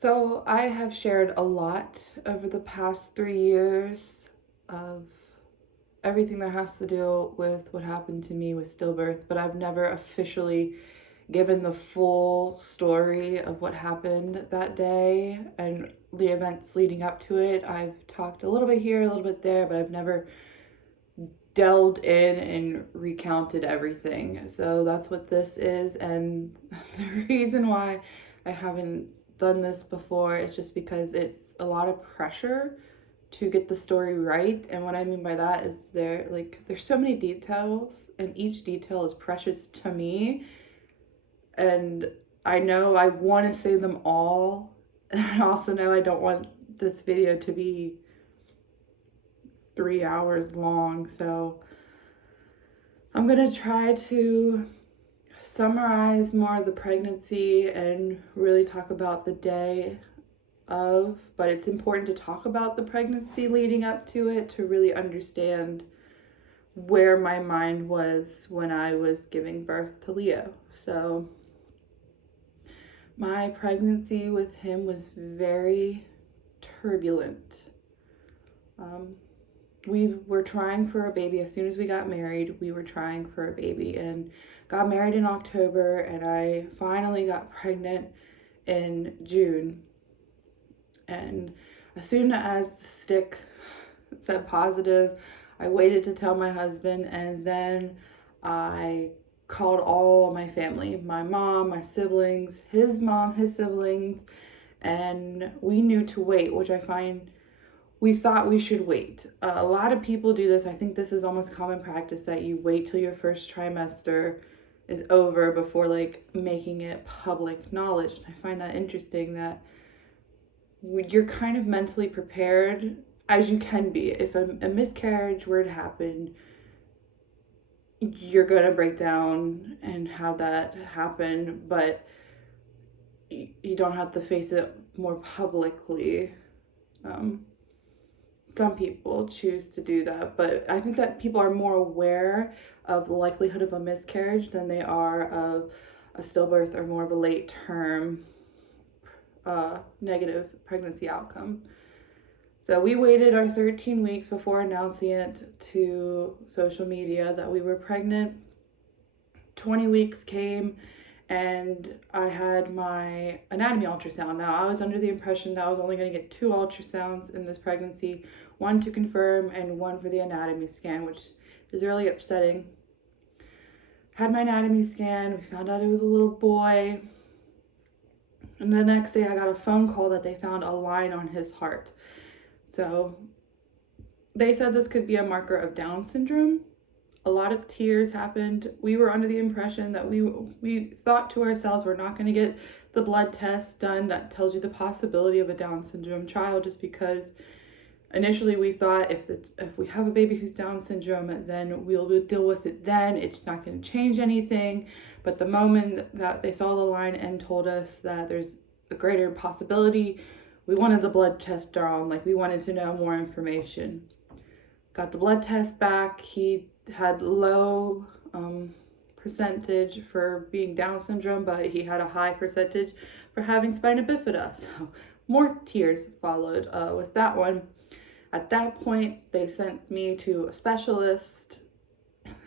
So I have shared a lot over the past 3 years of everything that has to do with what happened to me with stillbirth, but I've never officially given the full story of what happened that day and the events leading up to it. I've talked a little bit here, a little bit there, but I've never delved in and recounted everything. So that's what this is. And the reason why I haven't done this before is just because it's a lot of pressure to get the story right. And what I mean by that is there's so many details and each detail is precious to me. And I know I want to say them all. And I also know I don't want this video to be 3 hours long, so I'm gonna try to summarize more of the pregnancy and really talk about the day of, but it's important to talk about the pregnancy leading up to it to really understand where my mind was when I was giving birth to Leo. So my pregnancy with him was very turbulent. We were trying for a baby. As soon as we got married, we were trying for a baby and got married in October, and I finally got pregnant in June. And as soon as the stick said positive, I waited to tell my husband, and then I called all my family, my mom, my siblings, his mom, his siblings, and we knew to wait, which I find we thought we should wait. A lot of people do this. I think this is almost common practice that you wait till your first trimester is over before making it public knowledge. And I find that interesting that you're kind of mentally prepared as you can be. If a miscarriage were to happen, you're going to break down and have that happen, but you don't have to face it more publicly. Some people choose to do that, but I think that people are more aware of the likelihood of a miscarriage than they are of a stillbirth or more of a late term negative pregnancy outcome. So we waited our 13 weeks before announcing it to social media that we were pregnant. 20 weeks came and I had my anatomy ultrasound. Now, I was under the impression that I was only going to get 2 ultrasounds in this pregnancy, one to confirm and one for the anatomy scan, which is really upsetting. Had my anatomy scan, we found out it was a little boy. And the next day I got a phone call that they found a line on his heart. So they said this could be a marker of Down syndrome. A lot of tears happened. We were under the impression that we thought to ourselves, we're not going to get the blood test done that tells you the possibility of a Down syndrome child, just because initially we thought if we have a baby who's Down syndrome, then we'll deal with it then. It's not going to change anything. But the moment that they saw the line and told us that there's a greater possibility, we wanted the blood test drawn. We wanted to know more information. Got the blood test back. He had low percentage for being Down syndrome, but he had a high percentage for having spina bifida. So more tears followed with that one. At that point, they sent me to a specialist,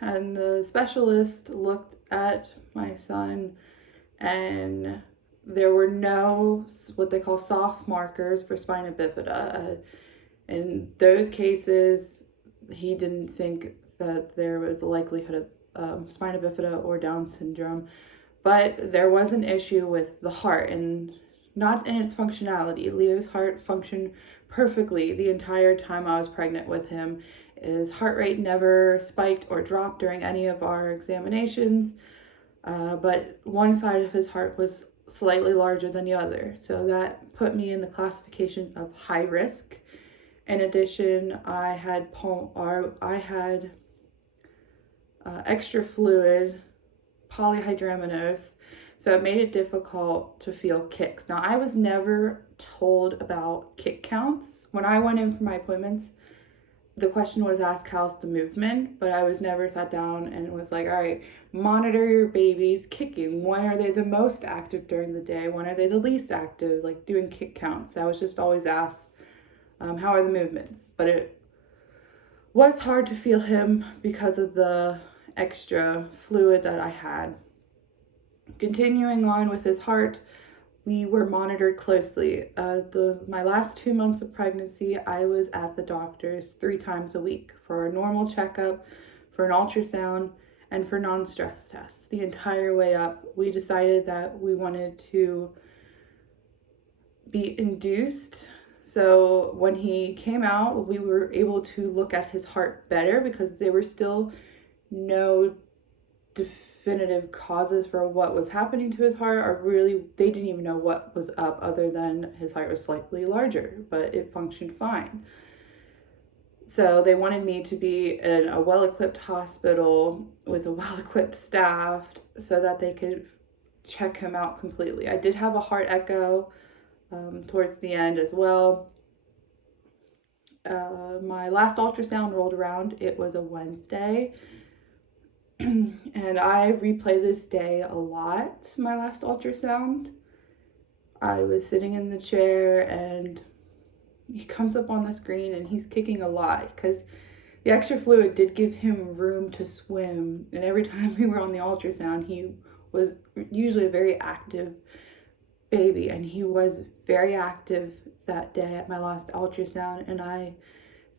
and the specialist looked at my son, and there were no what they call soft markers for spina bifida. In those cases, he didn't think that there was a likelihood of spina bifida or Down syndrome, but there was an issue with the heart and not in its functionality. Leo's heart functioned perfectly the entire time I was pregnant with him. His heart rate never spiked or dropped during any of our examinations, but one side of his heart was slightly larger than the other. So that put me in the classification of high risk. In addition, I had extra fluid, polyhydramnios, so it made it difficult to feel kicks. Now, I was never told about kick counts. When I went in for my appointments, the question was asked, how's the movement? But I was never sat down and was like, all right, monitor your baby's kicking. When are they the most active during the day? When are they the least active? Like doing kick counts. I was just always asked, how are the movements? But it was hard to feel him because of the extra fluid that I had. Continuing on with his heart, we were monitored closely. My last 2 months of pregnancy, I was at the doctor's 3 times a week for a normal checkup, for an ultrasound, and for non-stress tests. The entire way up, we decided that we wanted to be induced. So when he came out, we were able to look at his heart better because there were still no definitive causes for what was happening to his heart, or really they didn't even know what was up other than his heart was slightly larger, but it functioned fine. So they wanted me to be in a well-equipped hospital with a well-equipped staff so that they could check him out completely. I did have a heart echo towards the end as well. My last ultrasound rolled around. It was a Wednesday. And I replay this day a lot, my last ultrasound. I was sitting in the chair and he comes up on the screen and he's kicking a lot because the extra fluid did give him room to swim. And every time we were on the ultrasound, he was usually a very active baby, and he was very active that day at my last ultrasound. And I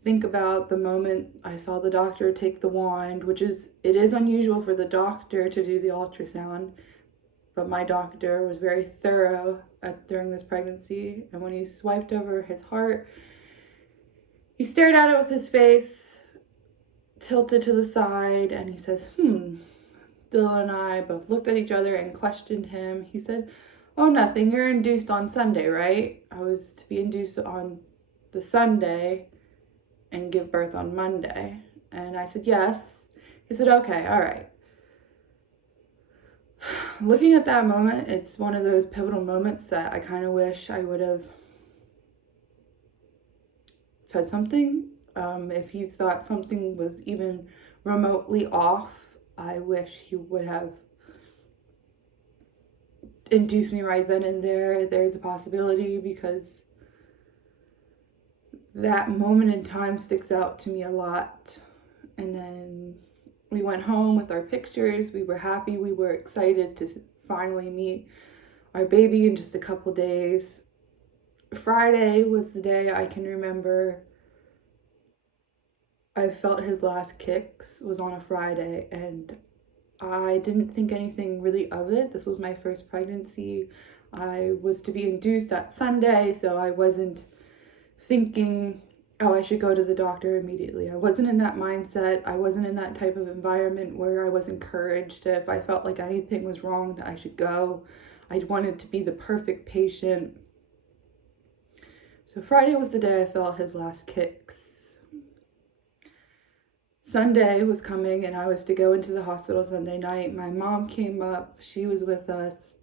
think about the moment I saw the doctor take the wand, it is unusual for the doctor to do the ultrasound, but my doctor was very thorough during this pregnancy. And when he swiped over his heart, he stared at it with his face tilted to the side, and he says, Dylan and I both looked at each other and questioned him. He said, oh, nothing, you're induced on Sunday, right? I was to be induced on the Sunday and give birth on Monday. And I said, yes. He said, okay, all right. Looking at that moment, it's one of those pivotal moments that I kind of wish I would have said something. If he thought something was even remotely off, I wish he would have induced me right then and there. There's a possibility, because that moment in time sticks out to me a lot. And then we went home with our pictures. We were happy. We were excited to finally meet our baby in just a couple days. Friday was the day I can remember I felt his last kicks was on a Friday, and I didn't think anything really of it. This was my first pregnancy. I was to be induced that Sunday, so I wasn't thinking, oh, I should go to the doctor immediately. I wasn't in that mindset. I wasn't in that type of environment where I was encouraged if I felt like anything was wrong that I should go. I wanted to be the perfect patient. So Friday was the day I felt his last kicks. Sunday was coming and I was to go into the hospital Sunday night. My mom came up. She was with us.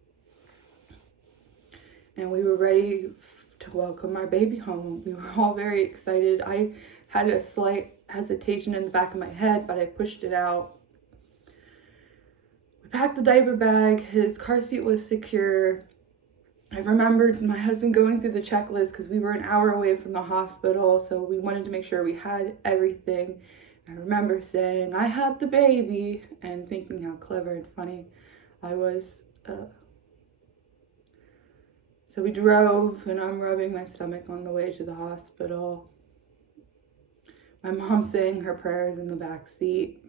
And we were ready to welcome our baby home. We were all very excited. I had a slight hesitation in the back of my head, but I pushed it out. We packed the diaper bag. His car seat was secure. I remembered my husband going through the checklist because we were an hour away from the hospital, so we wanted to make sure we had everything. I remember saying, I had the baby, and thinking how clever and funny I was. So we drove, and I'm rubbing my stomach on the way to the hospital. My mom saying her prayers in the back seat.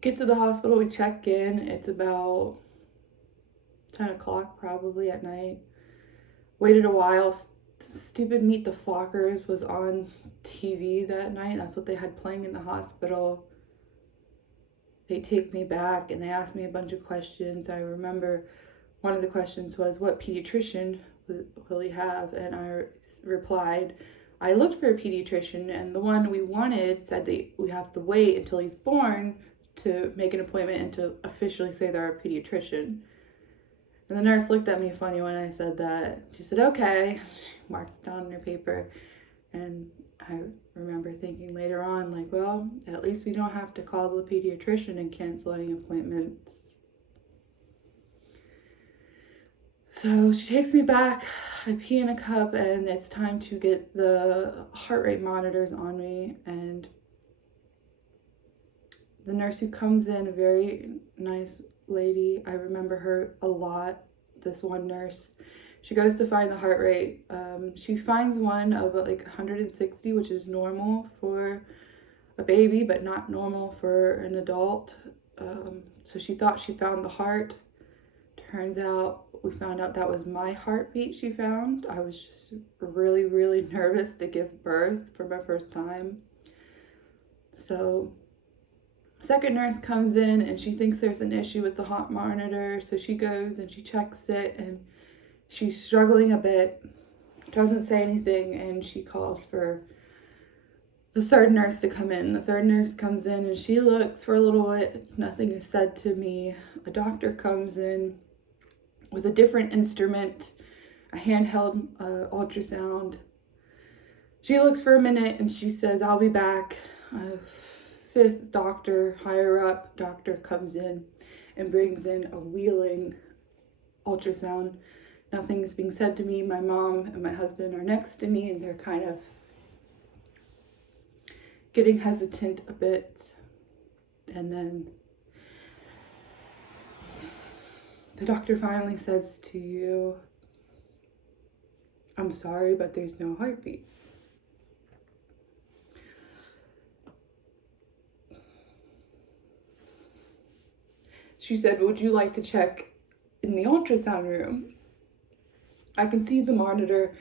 Get to the hospital, we check in. It's about 10 o'clock probably at night. Waited a while. Stupid Meet the Fockers was on TV that night. That's what they had playing in the hospital. They take me back and they asked me a bunch of questions. I remember one of the questions was, what pediatrician will he have? And I replied, I looked for a pediatrician, and the one we wanted said that we have to wait until he's born to make an appointment and to officially say they're a pediatrician. And the nurse looked at me funny when I said that. She said, okay. She marked it down on her paper. And I remember thinking later on, like, well, at least we don't have to call the pediatrician and cancel any appointments. So she takes me back, I pee in a cup, and it's time to get the heart rate monitors on me. And the nurse who comes in, a very nice lady, I remember her a lot, this one nurse. She goes to find the heart rate. She finds one of like 160, which is normal for a baby, but not normal for an adult. So she thought she found the heart. Turns out we found out that was my heartbeat she found. I was just really, really nervous to give birth for my first time. So second nurse comes in and she thinks there's an issue with the heart monitor. So she goes and she checks it and she's struggling a bit, doesn't say anything, and she calls for the third nurse to come in. The third nurse comes in and she looks for a little bit. Nothing is said to me. A doctor comes in with a different instrument, a handheld ultrasound. She looks for a minute and she says, I'll be back. A fifth doctor, higher up doctor, comes in and brings in a wheeling ultrasound. Nothing is being said to me. My mom and my husband are next to me and they're kind of getting hesitant a bit. And then the doctor finally says to you, I'm sorry, but there's no heartbeat. She said, would you like to check in the ultrasound room? I can see the monitor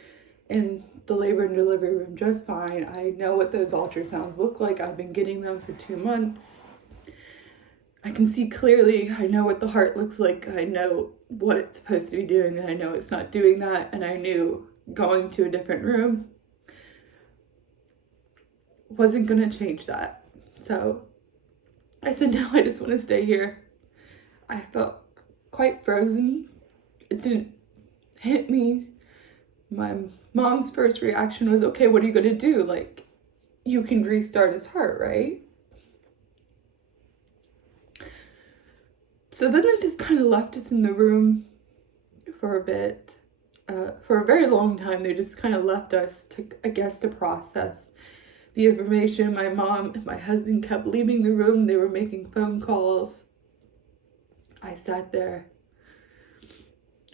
in the labor and delivery room just fine. I know what those ultrasounds look like. I've been getting them for 2 months. I can see clearly. I know what the heart looks like. I know what it's supposed to be doing, and I know it's not doing that. And I knew going to a different room wasn't going to change that. So I said, no, I just want to stay here. I felt quite frozen. It didn't hit me. My mom's first reaction was, okay, what are you going to do? Like, you can restart his heart, right? So then they just kind of left us in the room for a bit. For a very long time, they just kind of left us to, I guess, to process the information. My mom and my husband kept leaving the room. They were making phone calls. I sat there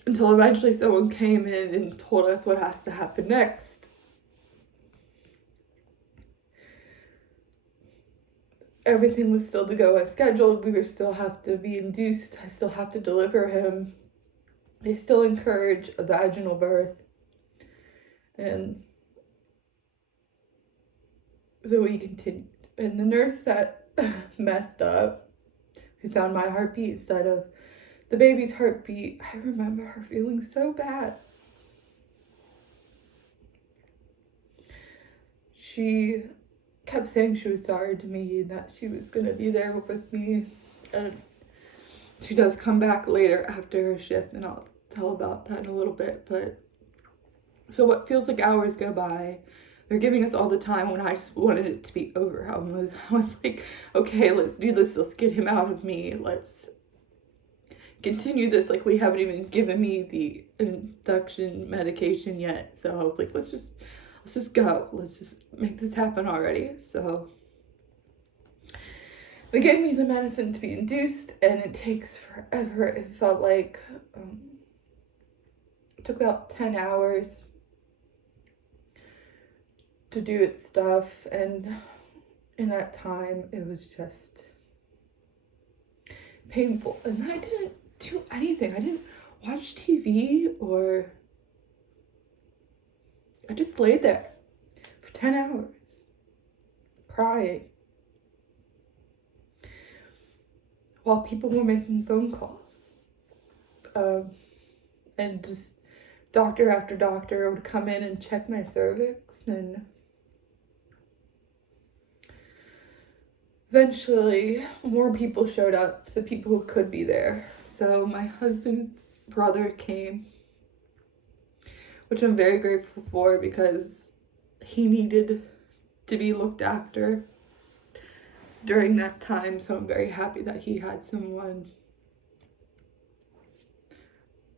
until eventually someone came in and told us what has to happen next. Everything was still to go as scheduled. We were still have to be induced. I still have to deliver him. They still encourage a vaginal birth. And so we continued. And the nurse that messed up, who found my heartbeat instead of the baby's heartbeat, I remember her feeling so bad. She kept saying she was sorry to me and that she was going to be there with me. And she does come back later after her shift, and I'll tell about that in a little bit. But so what feels like hours go by. They're giving us all the time when I just wanted it to be over. I was like, okay, let's do this. Let's get him out of me. Let's continue this. Like, we haven't even given me the induction medication yet. So I was like, let's just go. Let's just make this happen already. So they gave me the medicine to be induced, and it takes forever. It felt like it took about 10 hours to do its stuff, and in that time it was just painful. And I didn't do anything. I didn't watch TV, or I just laid there for 10 hours crying while people were making phone calls. And just doctor after doctor would come in and check my cervix, and eventually more people showed up, the people who could be there. So my husband's brother came, which I'm very grateful for, because he needed to be looked after during that time, so I'm very happy that he had someone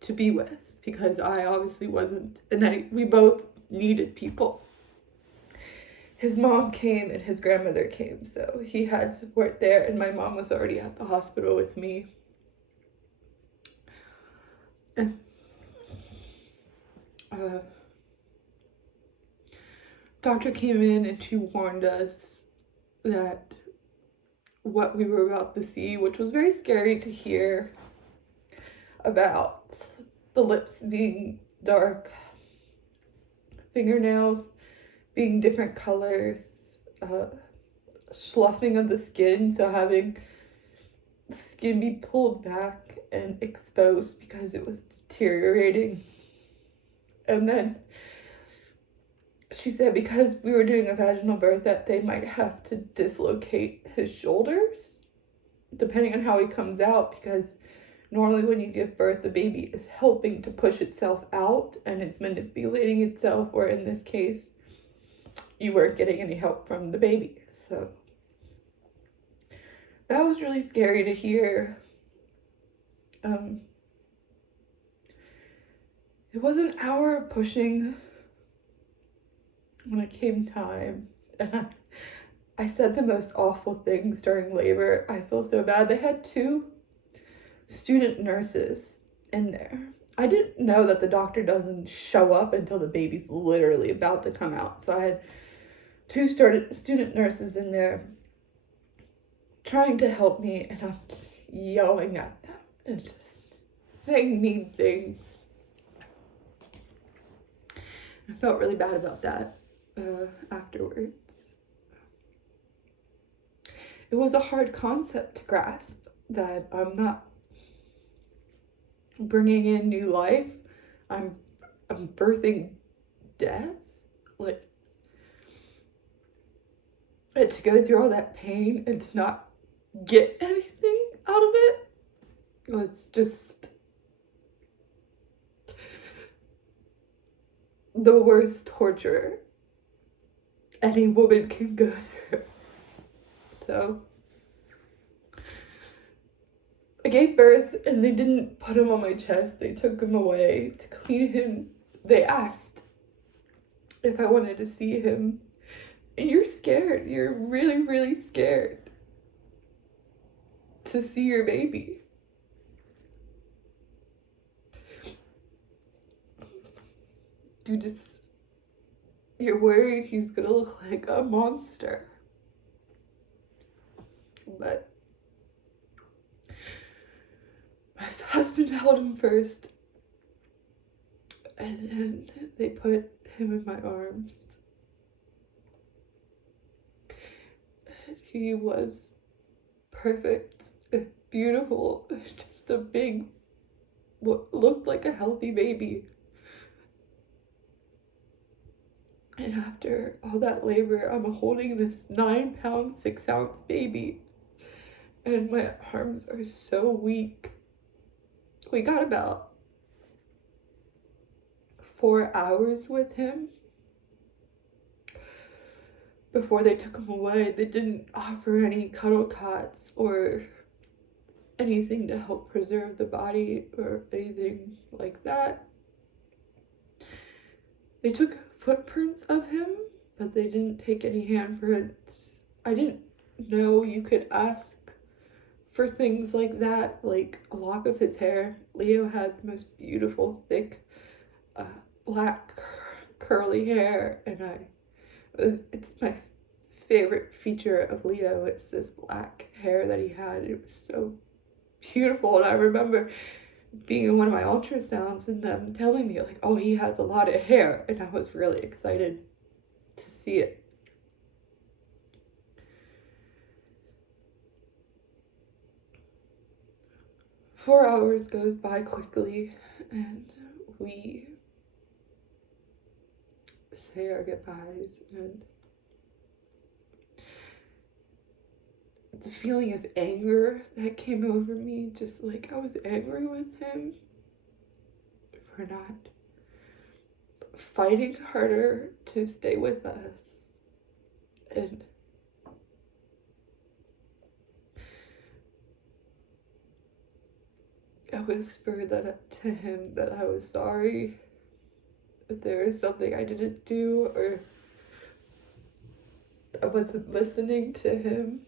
to be with, because I obviously wasn't, and we both needed people. His mom came and his grandmother came, so he had support there, and my mom was already at the hospital with me. And doctor came in and she warned us that what we were about to see, which was very scary to hear about the lips being dark, fingernails being different colors, sloughing of the skin, so having skin be pulled back and exposed because it was deteriorating. And then she said because we were doing a vaginal birth that they might have to dislocate his shoulders depending on how he comes out, because normally when you give birth, the baby is helping to push itself out and it's manipulating itself, or in this case, you weren't getting any help from the baby. So that was really scary to hear. It was an hour of pushing when it came time, and I said the most awful things during labor. I feel so bad. They had 2 student nurses in there. I didn't know that the doctor doesn't show up until the baby's literally about to come out. So I had 2 student nurses in there trying to help me, and I'm just yelling at them and just saying mean things. I felt really bad about that afterwards. It was a hard concept to grasp that I'm not bringing in new life. I'm birthing death. Like, and to go through all that pain and to not get anything out of it was just the worst torture any woman can go through. So I gave birth and they didn't put him on my chest. They took him away to clean him. They asked if I wanted to see him. And you're scared. You're really, really scared to see your baby. You're worried he's gonna look like a monster. But my husband held him first, and then they put him in my arms. And he was perfect and beautiful, just a big, what looked like a healthy baby. And after all that labor, I'm holding this 9-pound, 6-ounce baby, and my arms are so weak. We got about 4 hours with him before they took him away. They didn't offer any cuddle cots or anything to help preserve the body or anything like that. They took footprints of him, but they didn't take any handprints. I didn't know you could ask for things like that, like a lock of his hair. Leo had the most beautiful, thick, black, curly hair, and it's my favorite feature of Leo. It's this black hair that he had. It was so beautiful, and I remember being in one of my ultrasounds and them telling me, like, oh, he has a lot of hair, and I was really excited to see it. Four hours goes by quickly, and we say our goodbyes, and it's a feeling of anger that came over me, just like I was angry with him for not fighting harder to stay with us. And I whispered that to him, that I was sorry if there was something I didn't do or I wasn't listening to him.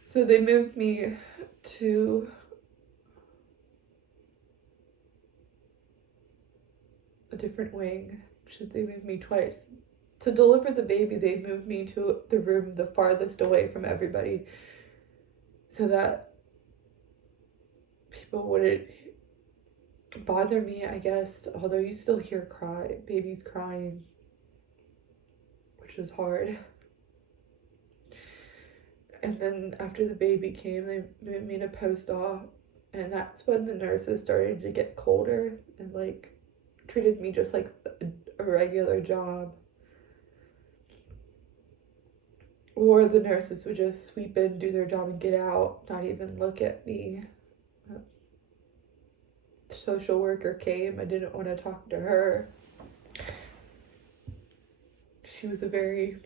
So they moved me to a different wing. They moved me twice. To deliver the baby, they moved me to the room the farthest away from everybody so that people wouldn't bother me, I guess. Although you still hear babies crying, which was hard. And then after the baby came, they moved me to post-op, and that's when the nurses started to get colder and like treated me just like a regular job. Or the nurses would just sweep in, do their job, and get out, not even look at me. The social worker came. I didn't want to talk to her. She was a very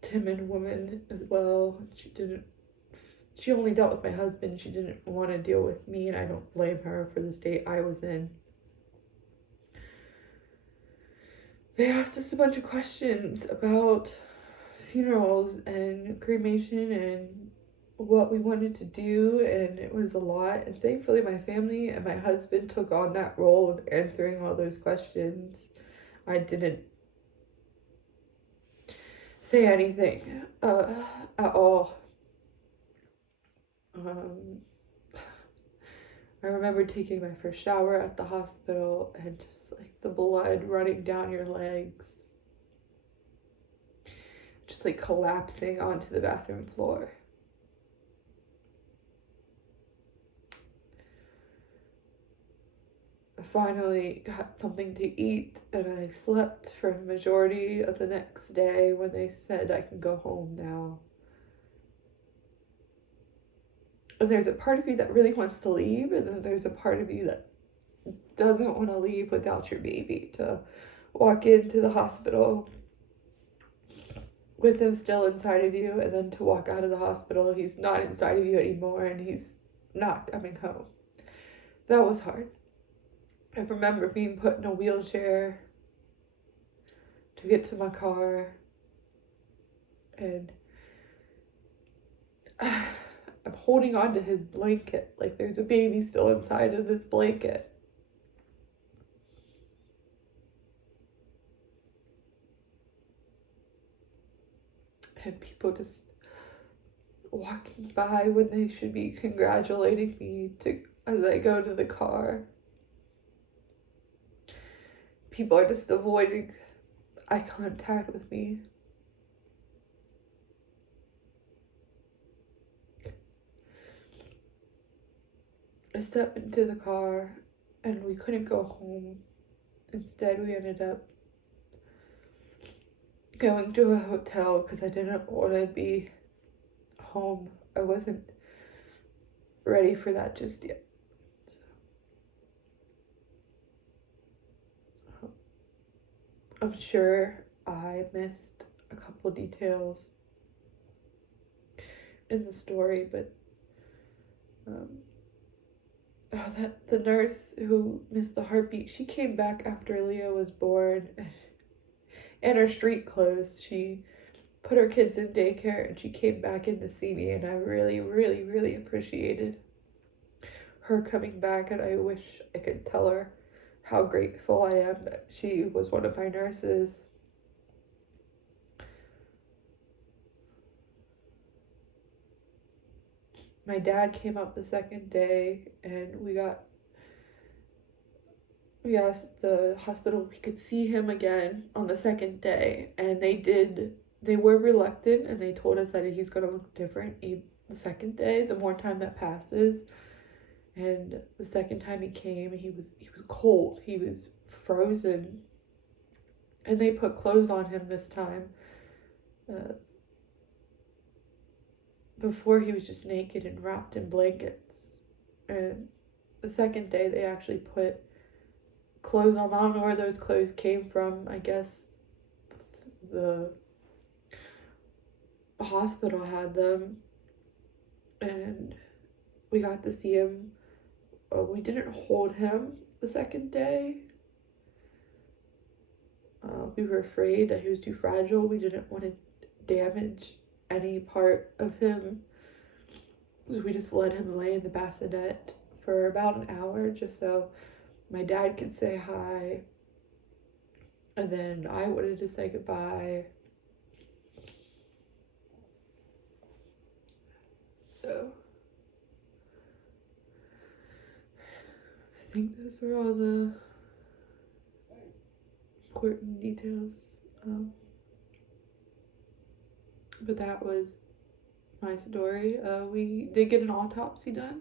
timid woman as well. She only dealt with my husband. She didn't want to deal with me, and I don't blame her for the state I was in. They asked us a bunch of questions about funerals and cremation and what we wanted to do, and it was a lot. And thankfully my family and my husband took on that role of answering all those questions. I didn't say anything at all. I remember taking my first shower at the hospital and just like the blood running down your legs, just like collapsing onto the bathroom floor. I finally got something to eat, and I slept for a majority of the next day when they said I can go home now. And there's a part of you that really wants to leave, and then there's a part of you that doesn't want to leave without your baby, to walk into the hospital with him still inside of you, and then to walk out of the hospital, he's not inside of you anymore, and he's not coming home. That was hard. I remember being put in a wheelchair to get to my car, and I'm holding on to his blanket like there's a baby still inside of this blanket. And people just walking by when they should be congratulating me as I go to the car. People are just avoiding eye contact with me. I stepped into the car and we couldn't go home. Instead, we ended up going to a hotel because I didn't want to be home. I wasn't ready for that just yet. So, I'm sure I missed a couple details in the story, but the nurse who missed the heartbeat, she came back after Leo was born, and her street closed. She put her kids in daycare, and she came back in to see me, and I really, really, really appreciated her coming back, and I wish I could tell her how grateful I am that she was one of my nurses. My dad came up the second day, and we asked the hospital if we could see him again on the second day, and they did. They were reluctant, and they told us that he's going to look different the second day, the more time that passes. And the second time he came, he was cold. He was frozen. And they put clothes on him this time. before he was just naked and wrapped in blankets. And the second day they actually put clothes on. I don't know where those clothes came from. I guess the hospital had them. And we got to see him. We didn't hold him the second day. We were afraid that he was too fragile. We didn't want to damage any part of him. So we just let him lay in the bassinet for about an hour just so my dad could say hi. And then I wanted to say goodbye. So I think those were all the important details. But that was my story. We did get an autopsy done.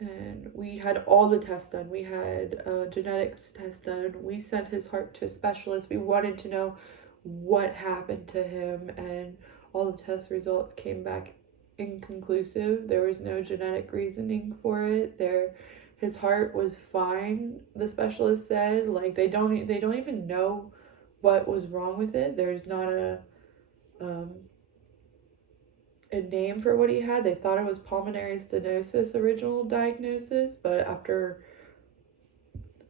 And we had all the tests done. We had a genetics test done. We sent his heart to a specialist. We wanted to know what happened to him, and all the test results came back inconclusive. There was no genetic reasoning for it. His heart was fine. The specialist said, like, they don't even know what was wrong with it. There's not a name for what he had. They thought it was pulmonary stenosis, original diagnosis, but after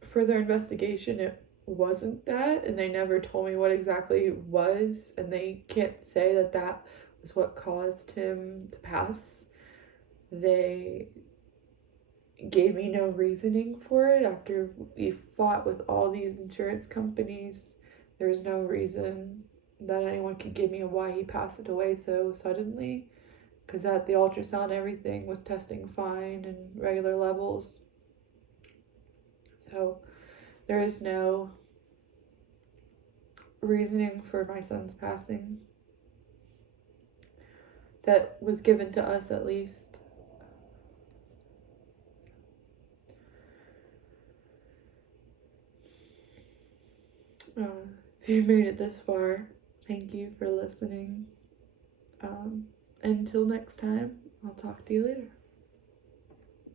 further investigation, it wasn't that, and they never told me what exactly it was, and they can't say that that was what caused him to pass. They gave me no reasoning for it. After we fought with all these insurance companies, there was no reason that anyone could give me why he passed away so suddenly. Because at the ultrasound, everything was testing fine and regular levels. So there is no reasoning for my son's passing that was given to us, at least. If you made it this far, thank you for listening. Until next time, I'll talk to you later.